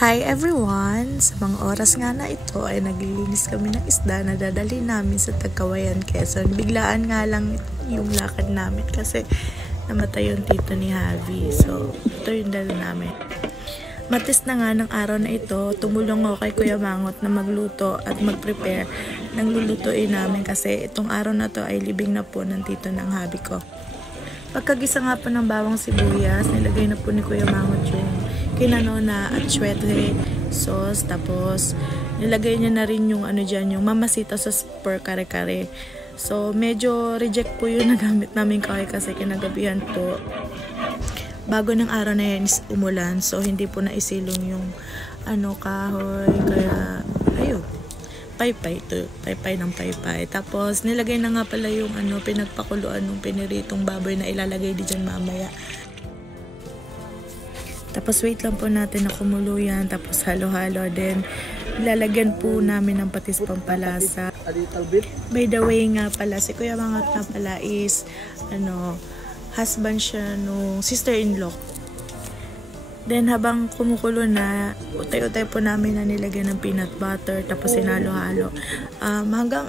Hi everyone! Sa mga oras nga na ito ay naglilinis kami ng isda na dadali namin sa Tagkawayan, Quezon. Biglaan nga lang yung lakad namin kasi namatay yung tito ni Javi. So, ito yung dala namin. Matis na nga ng araw na ito, tumulong ako kay Kuya Mangot na magluto at mag-prepare ng lulutuin namin kasi itong araw na to ay libing na po ng tito ng Javi ko. Pagkagisa nga po ng bawang sibuyas, nilagay na po ni Kuya Mangot yung kinanona at chwete sauce. Tapos, nilagay niya na rin yung yung mamasita sa per kare-kare. So, medyo reject po yung nagamit namin kasi kinagabihan po. Bago ng araw na yan is umulan. So, hindi po naisilong yung kahoy. Kaya, ayun. Paypay ng paypay. Tapos, nilagay na nga pala yung pinagpakuluan ng piniritong baboy na ilalagay di dyan mamaya. Tapos, wait lang po natin na kumulo yan. Tapos, halo-halo din. Ilalagyan po namin ng patis pampalasa. By the way nga pala, si Kuya Mangot na pala is, husband siya nung sister-in-law. Then, habang kumukulo na, utay-utay po namin na nilagyan ng peanut butter, tapos sinalo-halo. Hanggang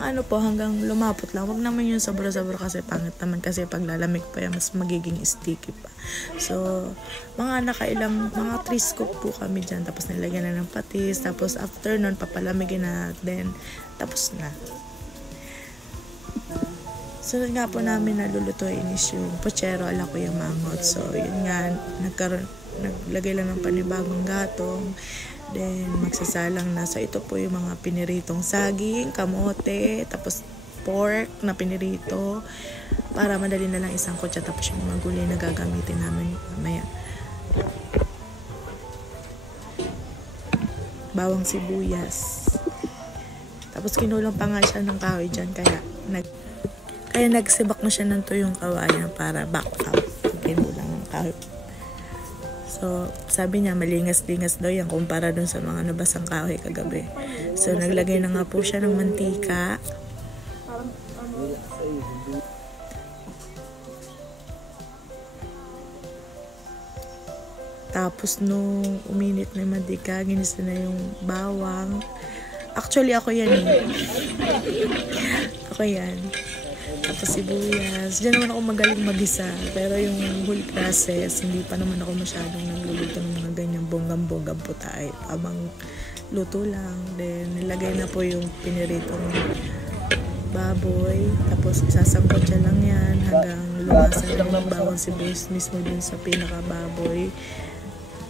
lumapot lang. Huwag naman yung sobra-sobra kasi pangit naman kasi pag lalamig pa yan, mas magiging sticky pa. So, mga 3 scoop po kami dyan. Tapos nilagyan na ng patis. Tapos after nun, papalamigin na. Then, tapos na. Sunod nga po namin na lulutuin is yung pochero ala Kuya Mangot. So, yun nga, naglagay lang ng panibagong gatong. Then, magsasalang na. So, ito po yung mga piniritong saging, kamote, tapos pork na pinirito. Para madali na lang isang kutsa. Tapos yung mga gulay na gagamitin namin mamaya. Bawang sibuyas. Tapos, kinulang pa nga siya ng kahoy dyan. Kaya nagsibak na siya ng tuyong kawayan para back up. Kinulang ng kahoy. So, sabi niya, malingas-lingas daw yan kumpara dun sa mga nabasang kahoy kagabi. So, naglagay na nga po siya ng mantika. Tapos, nung uminit na yung mantika, ginisa na yung bawang. Actually, ako yan Ako yan. Tapos sibuyas. Diyan naman ako magaling mag-isa. Pero yung whole process, hindi pa naman ako masyadong nagluluto ng mga ganyang bonggang-bonggang putay. Abang luto lang. Then, nilagay na po yung piniritong baboy. Tapos, isasangkot siya lang yan hanggang lumasan lang ng bawang sibuyas mismo dun sa pinaka-baboy.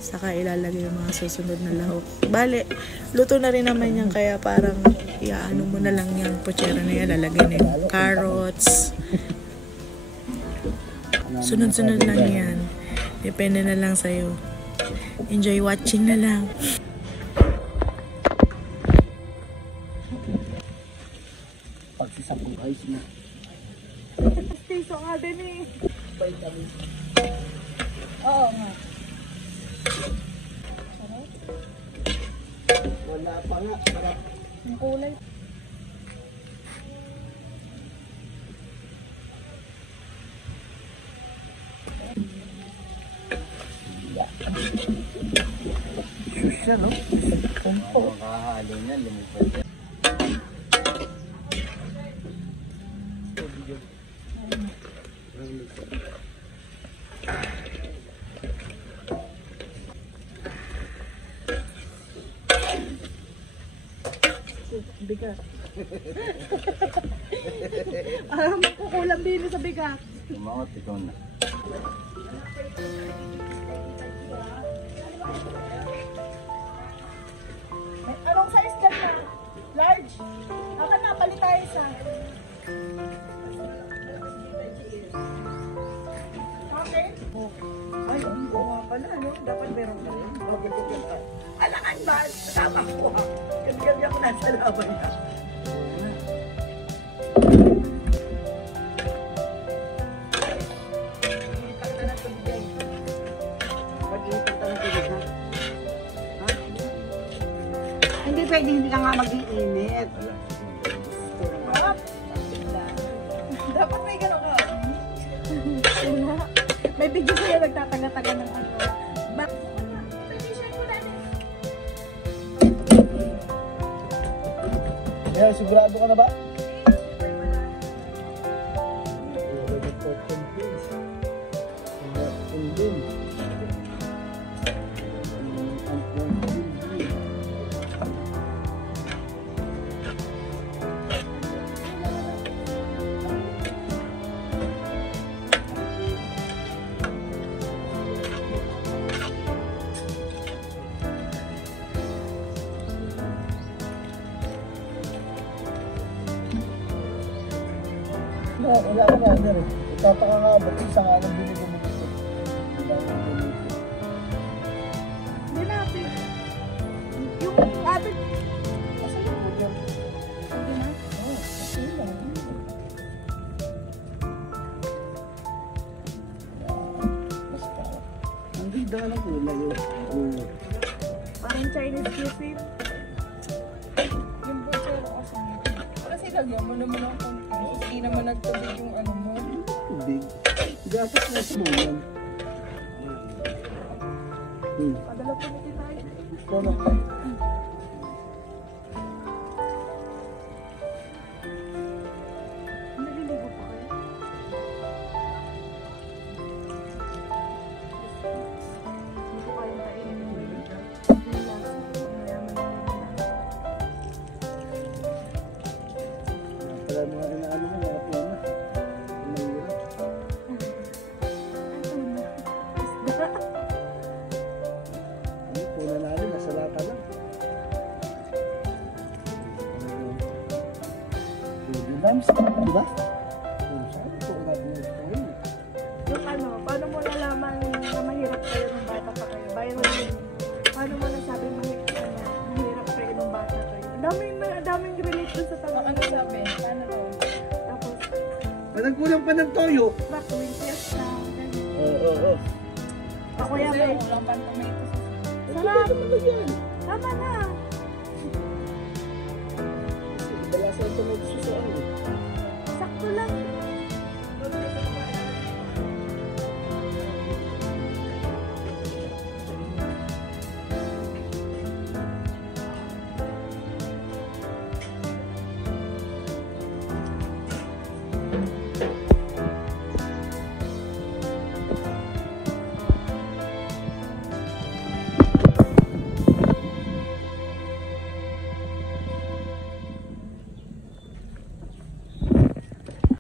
Saka ilalagay yung mga susunod na lahok. Bale, luto na rin naman yan. Kaya parang iaano mo na lang yung pochera na yan. Lalagay na yung carrots. Sunod-sunod lang yan. Depende na lang sa'yo. Enjoy watching na lang. Pagsisapong ayos na. Piso nga din eh. Oo nga. Wala pa nga. Ang kulay. Siya, no? Kumpo. Makahalo niya, lumipad niya. Bigat. Magkukulang din sa bigat. Tumangot, ikaw na. Anong size ka na? Large? Baka napalit tayo sa... Okay? Ay, oo nga pala, no? Dapat meron ka rin. Alangan ba? Kasama ko, ha? Gabi-gabi ako nasa laban na. Hindi pwede, hindi ka nga mag-iinit. Dapat may gano'n ka. May video sila nagtataga-taga ng Sigurado ka na ba? Wala ka na, Ander. Itataka nga, ba't isa nga nang binili mo dito? Hindi natin. Yung atin. Kasi yung Uber. Hindi na. Oo, kasi lang. Basta. Ang ganda ng kulay yun. Oo. Parang Chinese cuisine. Yung buso kasi. Kasi lagyan mo naman ang konti. Hindi naman nagtubig yung ano mo. Tubig. Gatas na sa buwan. Padala po natin tayo. Gusto na. Naliligo pa kayo? Hindi ko kayang kainin yung mayaman na Kaya mga inaano mo, mga tuna. Mahirap. Ano, tuna namin, nasa lata lang. Baby lambs, di ba? Kung saan, tuna natin yung story. Yung ano, paano mo nalaman na mahirap kayo nung bata pa kayo? Viral yun. Paano mo nasabi mahirap kayo nung bata kayo? Daming relate dun sa tanong. Ano sabi? Paano daw? Tapos, Nagkulang pa ng toyo. back with fiesta. Oo. Ako yan Kasi may walang pan tomato. sarap. Yan. Tama na. Kaya sa ito magsusuan eh. Sakto lang.